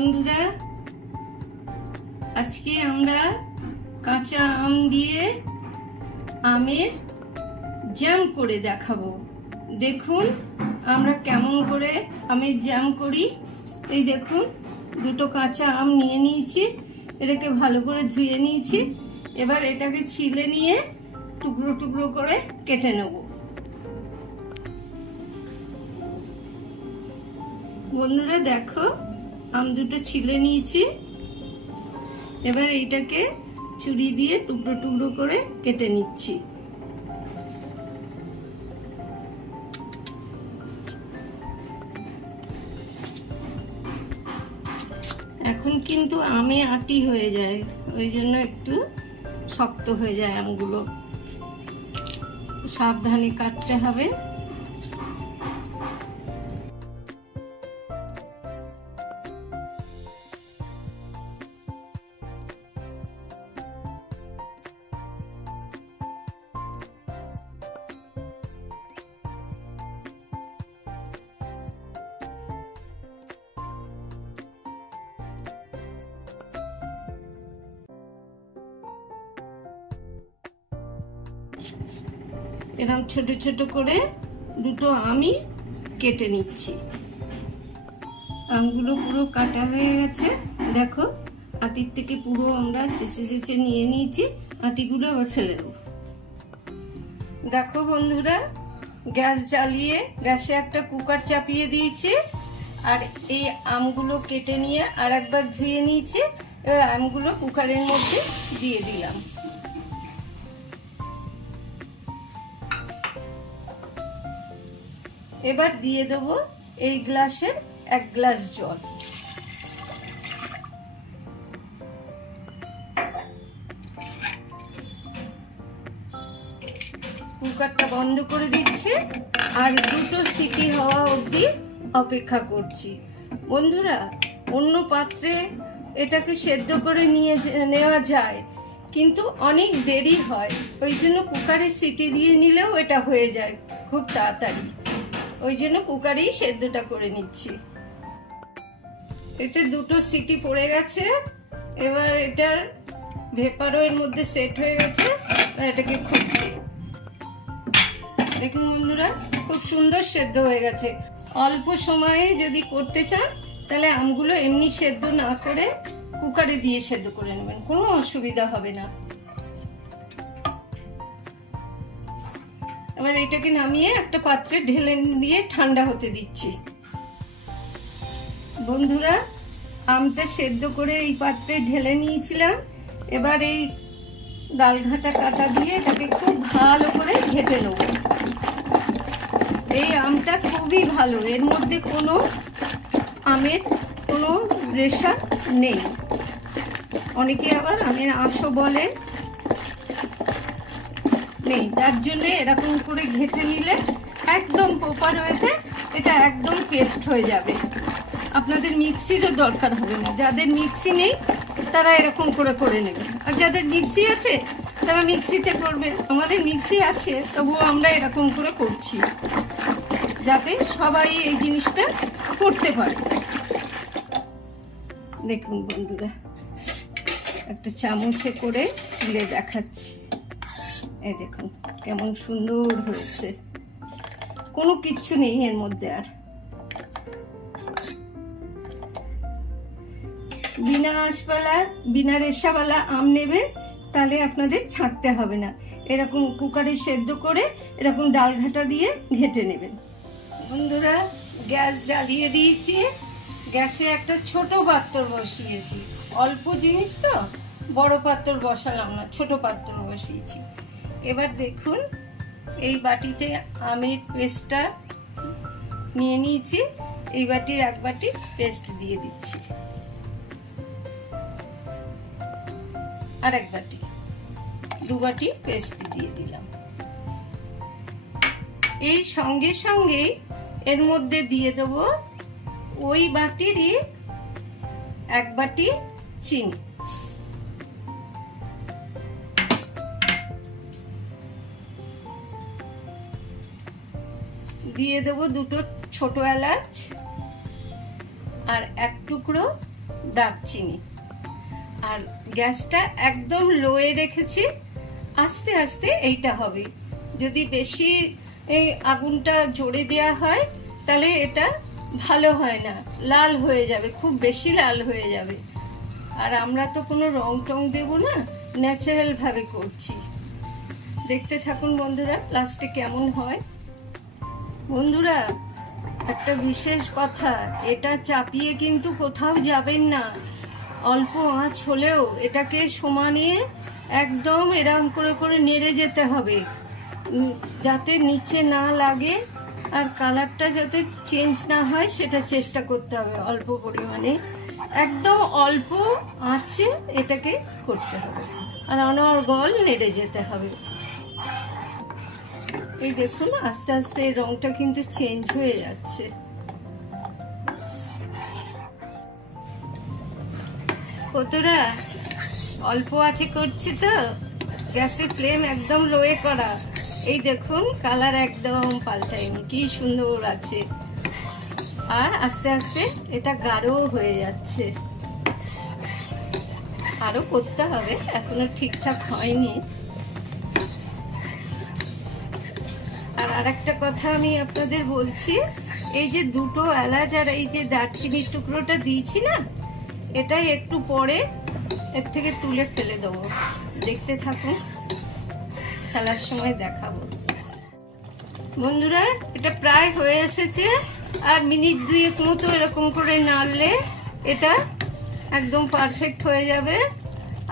বন্ধুরা, আজকে আমরা কাঁচা আম দিয়ে আমের জ্যাম করে দেখাবো। দেখুন আমরা কেমন করে আমের জ্যাম করি। এই দেখুন, দুটো কাঁচা আম নিয়ে নিয়েছি, এটাকে ভালো করে ধুয়ে নিয়েছি। এবার এটাকে ছিলে নিয়ে টুকরো টুকরো করে কেটে নেব। বন্ধুরা দেখো, আম দুটো ছিলে নিয়েছি। এবার এইটাকে ছুরি দিয়ে টুকরো টুকরো করে কেটে নিচ্ছি। এখন কিন্তু আমে আটি হয়ে যায়, ওই জন্য একটু শক্ত হয়ে যায় আমগুলো, সাবধানে কাটতে হবে। এরকম ছোট ছোট করে দুটো আমি কেটে নিচ্ছি। আমগুলো পুরো কাটা হয়ে গেছে, দেখো আটির থেকে পুরো আমরা চেঁচে চেঁচে নিয়ে নিয়েছি। আটিগুলো আবার ফেলে দেবো। দেখো বন্ধুরা, গ্যাস জ্বালিয়ে গ্যাসে একটা কুকার চাপিয়ে দিয়েছি, আর এই আমগুলো কেটে নিয়ে আর একবার ধুয়ে নিয়েছি। এবার আমগুলো কুকারের মধ্যে দিয়ে দিলাম। এবার দিয়ে দেব এই গ্লাসের 1 গ্লাস জল। কুকারটা বন্ধ করে দিচ্ছি আর দুটো সিটি হওয়া অবধি অপেক্ষা করছি। বন্ধুরা, অন্য পাত্রে এটাকে সেদ্ধ করে নেওয়া যায়, কিন্তু অনেক দেরি হয়, ওই জন্য কুকারে সিটি দিয়ে নিলেও এটা হয়ে যায় খুব তাড়াতাড়ি। ওই জন্য কুকারেই সেদ্ধটা করে নিচ্ছি। এতে দুটো সিটি পড়ে গেছে। এবার এটার ভেপারও এর মধ্যে সেট হয়ে গেছে, এটাকে খুঁজছি। দেখুন বন্ধুরা, খুব সুন্দর সেদ্ধ হয়ে গেছে। অল্প সময়ে যদি করতে চান তাহলে আমগুলো এমনি সেদ্ধ না করে কুকারে দিয়ে সেদ্ধ করে নেবেন, কোনো অসুবিধা হবে না। এবার এটাকে নামিয়ে একটা পাত্রে ঢেলে দিয়ে ঠান্ডা হতে দিচ্ছি। বন্ধুরা, আমটা সেদ্ধ করে এই পাত্রে ঢেলে নিয়েছিলাম। এবার এই ডালঘাটা কাটা দিয়ে এটাকে খুব ভালো করে ঘেটে নেব। এই আমটা খুবই ভালো, এর মধ্যে কোনো আমের কোনো রেশা নেই। অনেকে আবার আমের আঁশও বলে নেই, তার জন্য এরকম করে ঘেটে নিলে একদম প্রপার হয়েছে, এটা একদম পেস্ট হয়ে যাবে। আপনাদের মিক্সিরও দরকার হবে না। যাদের মিক্সি নেই তারা এরকম করে করে নেবে, আর যাদের মিক্সি আছে তারা মিক্সিতে করবে। আমাদের মিক্সি আছে, তবুও আমরা এরকম করে করছি যাতে সবাই এই জিনিসটা করতে পারে। দেখুন বন্ধুরা, একটা চামচে করে তুলে দেখাচ্ছি। এই দেখুন কেমন সুন্দর হয়েছে, কোনো কিচ্ছু নেই এর মধ্যে। আর বিনা আঁশওয়ালা বিনা রেশাওয়ালা আম নেবেন, তাহলে আপনাদের ছাঁকতে হবে না। এরকম কুকারে সেদ্ধ করে এরকম ডালঘাটা দিয়ে ঘেটে নেবেন। বন্ধুরা, গ্যাস জ্বালিয়ে দিয়েছি, গ্যাসে একটা ছোট পাত্র বসিয়েছি। অল্প জিনিস তো, বড় পাত্র বসালাম না, ছোট পাত্র বসিয়েছি। এবার দেখুন, এই বাটিতে আমের পেস্টটা নিয়ে নিয়েছি। এই বাটির 1 বাটি পেস্ট দিয়ে দিচ্ছি, আর 1 বাটি, 2 বাটি পেস্ট দিয়ে দিলাম। এই সঙ্গে সঙ্গে এর মধ্যে দিয়ে দেব ওই বাটিরই 1 বাটি চিনি। দিয়ে দেব দুটো ছোট এলাচ আর 1 টুকরো দারচিনি। আর গ্যাসটা একদম লোয়ে রেখেছি, আস্তে আস্তে এইটা হবে। যদি বেশি এই আগুনটা জোরে দেওয়া হয় তাহলে এটা ভালো হয় না, লাল হয়ে যাবে, খুব বেশি লাল হয়ে যাবে। আর আমরা তো কোনো রং টং দেবো না, ন্যাচারাল ভাবে করছি। দেখতে থাকুন বন্ধুরা, লাস্টে কেমন হয়। বন্ধুরা একটা বিশেষ কথা, এটা চাপিয়ে কিন্তু কোথাও যাবেন না। অল্প আঁচ হলেও এটাকে সমানে একদম এরকম করে করে নেড়ে যেতে হবে, যাতে নিচে না লাগে আর কালারটা যাতে চেঞ্জ না হয় সেটা চেষ্টা করতে হবে। অল্প পরিমাণে, একদম অল্প আঁচে এটাকে করতে হবে আর অনর্গল নেড়ে যেতে হবে। এই দেখুন আস্তে আস্তে রংটা কিন্তু চেঞ্জ হয়ে যাচ্ছে। কতটা অল্প আছে করছি তো, গ্যাসের ফ্লেম একদম লোয়ে করা। এই দেখুন কালার একদম পাল্টায়নি, কি সুন্দর আছে। আর আস্তে আস্তে এটা গাঢ় হয়ে যাচ্ছে। আরো করতে হবে, এখনো ঠিকঠাক হয়নি। আর আরেকটা কথা আমি আপনাদের বলছি, এই যে দুটো এলাচ আর এই যে দারচিনির টুকরোটা দিয়েছি না, এটাই একটু পরে এর থেকে তুলে ফেলে দেবো। দেখতে থাকুন, খেলার সময় দেখাবো। বন্ধুরা এটা প্রায় হয়ে এসেছে, আর মিনিট 2 মতো এরকম করে নাড়লে এটা একদম পারফেক্ট হয়ে যাবে।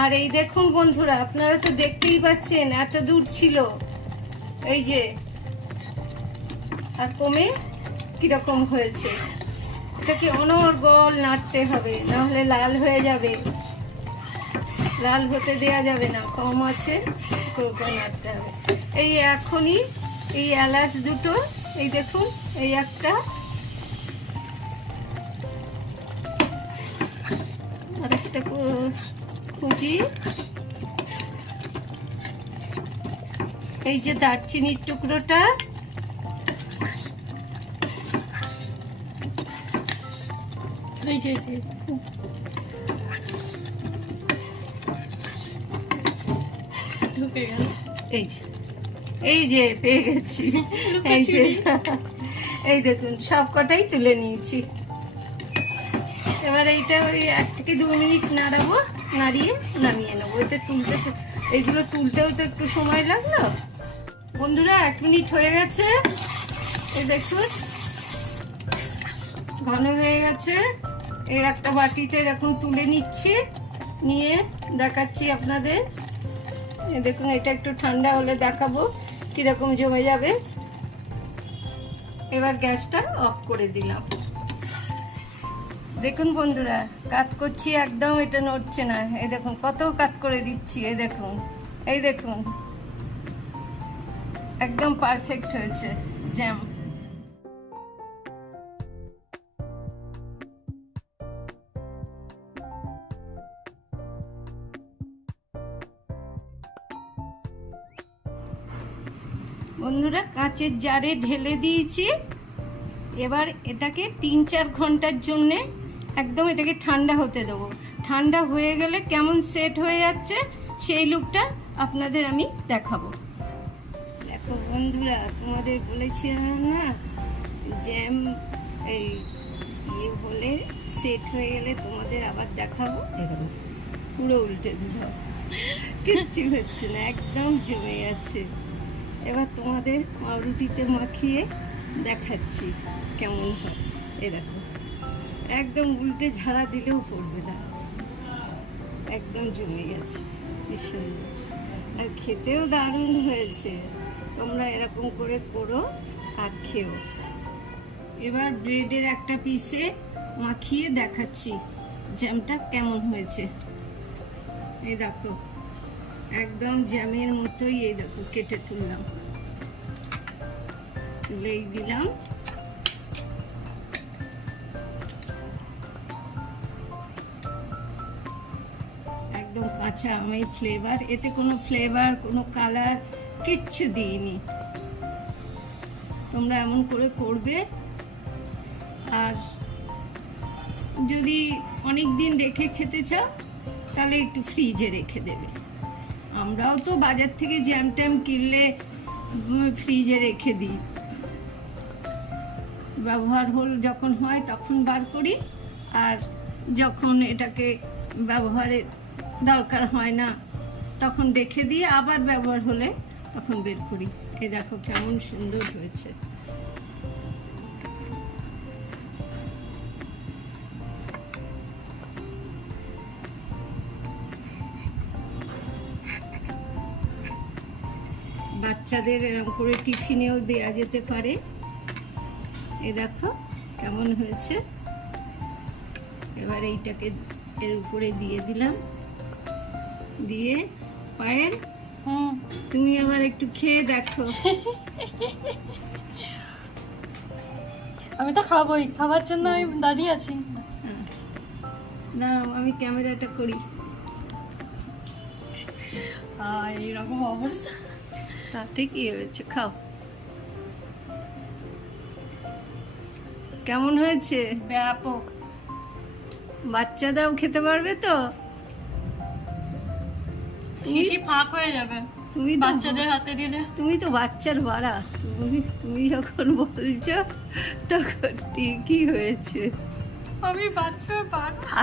আর এই দেখুন বন্ধুরা, আপনারা তো দেখতেই পাচ্ছেন এত দূর ছিল, এই যে আর কমে কিরকম হয়েছে। এটাকে অনর্গল নাড়তে হবে, না হলে লাল হয়ে যাবে, লাল হতে দেয়া যাবে না। কম আছে নাড়তে হবে। এই এখনই এই এলাচ দুটো, এই দেখুন এই একটা আর একটা কুচি, এই যে দারচিনির টুকরোটা, এই যে এই যে পেয়ে গেছি, এই দেখুন সব কটাই তুলে নিয়েছি। এবার এইটা ওই 1 থেকে 2 মিনিট নাড়াবো, নাড়িয়ে নামিয়ে নেবো। এটা তুলতে, এইগুলো তুলতেও তো একটু সময় লাগলো। বন্ধুরা 1 মিনিট হয়ে গেছে, এই দেখুন ঘন হয়ে গেছে। এই একটা বাটিতে এখন তুলে নিচ্ছি, নিয়ে দেখাচ্ছি আপনাদের। দেখুন এটা একটু ঠান্ডা হলে দেখাবো কিরকম জমে যাবে। এবার গ্যাসটা অফ করে দিলাম। দেখুন বন্ধুরা কাট করছি, একদম এটা নড়ছে না। এই দেখুন কত কাট করে দিচ্ছি, এই দেখুন, এই দেখুন একদম পারফেক্ট হয়েছে জ্যাম। বন্ধুরা কাঁচের জারে ঢেলে দিয়েছি। এবার এটাকে 3-4 ঘন্টার জন্য একদম এটাকে ঠান্ডা হতে দেবো। ঠান্ডা হয়ে গেলে কেমন সেট হয়ে যাচ্ছে সেই লুকটা আপনাদের আমি দেখাবো। দেখো বন্ধুরা, তোমাদের বলেছিলাম না জ্যাম এই ইয়ে হলে সেট হয়ে গেলে তোমাদের আবার দেখাবো। দেখো পুরো উল্টে দিল, কিচ্ছু হচ্ছে না, একদম জমে আছে। এবার তোমাদের পাউরুটিতে মাখিয়ে দেখাচ্ছি কেমন হয়। এই দেখো একদম উল্টে ঝাড়া দিলেও পড়বে না, একদম জমে গেছে, কি সুন্দর। আর খেতেও দারুণ হয়েছে। তোমরা এরকম করে করো আর খেও। এবার ব্রেডের একটা পিসে মাখিয়ে দেখাচ্ছি জ্যামটা কেমন হয়েছে। এই দেখো একদম জ্যামের মতোই। এই দেখো কেটে তুললাম, তুলেই দিলাম। একদম কাঁচা আমের ফ্লেভার, এতে কোনো ফ্লেভার কোনো কালার কিচ্ছু দিইনি। তোমরা এমন করে করবে। আর যদি অনেক দিন রেখে খেতে চাও তাহলে একটু ফ্রিজে রেখে দেবে। আমরাও তো বাজার থেকে জ্যাম ট্যাম কিনলে ফ্রিজে রেখে দিই, ব্যবহার যখন হয় তখন বার করি, আর যখন এটাকে ব্যবহারের দরকার হয় না তখন রেখে দিয়ে আবার ব্যবহার হলে তখন বের করি। এই দেখো কেমন সুন্দর হয়েছে। বাচ্চাদের এরকম করে টিফিনেও দেয়া যেতে পারে। এই দেখো কেমন হয়েছে। এবার এইটাকে এর উপরে দিয়ে দিলাম, দিয়ে পায়েল তুমি আবার একটু খেয়ে দেখো। আমি তো খাবোই, খাবার জন্য আমি দাঁড়িয়ে আছি। দাঁড়াও আমি ক্যামেরাটা করি। এইরকম অবস্থা, তাতে কি হয়েছে, খাও। কেমন হয়েছে? ব্যাপক। বাচ্চারাও খেতে পারবে তো? শিশি ফাঁক হয়ে যাবে তুমি বাচ্চাদের হাতে দিলে। তুমি তো বাচ্চার বাড়া, তুমি যখন বলছো তখন ঠিকই হয়েছে। আমি বাচ্চার বাড়া,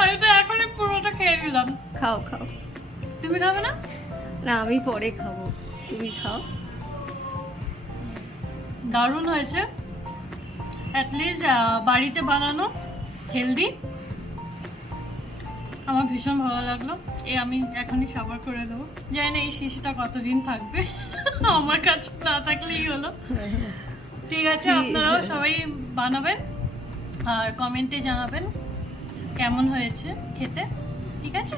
আমি তো এখনই পুরোটা খেয়ে নিলাম। খাও খাও। তুমি খাবে না? না আমি পরে খাবো, তুমি খাও। দারুণ হয়েছে, অ্যাটলিস্ট বাড়িতে বানানো হেলদি। আমার ভীষণ ভালো লাগলো। আমি এখনই সাবার করে দেবো, জানি না এই শিশিটা কতদিন থাকবে, আমার কাছে না থাকলেই হলো। ঠিক আছে, আপনারাও সবাই বানাবেন আর কমেন্টে জানাবেন কেমন হয়েছে খেতে। ঠিক আছে।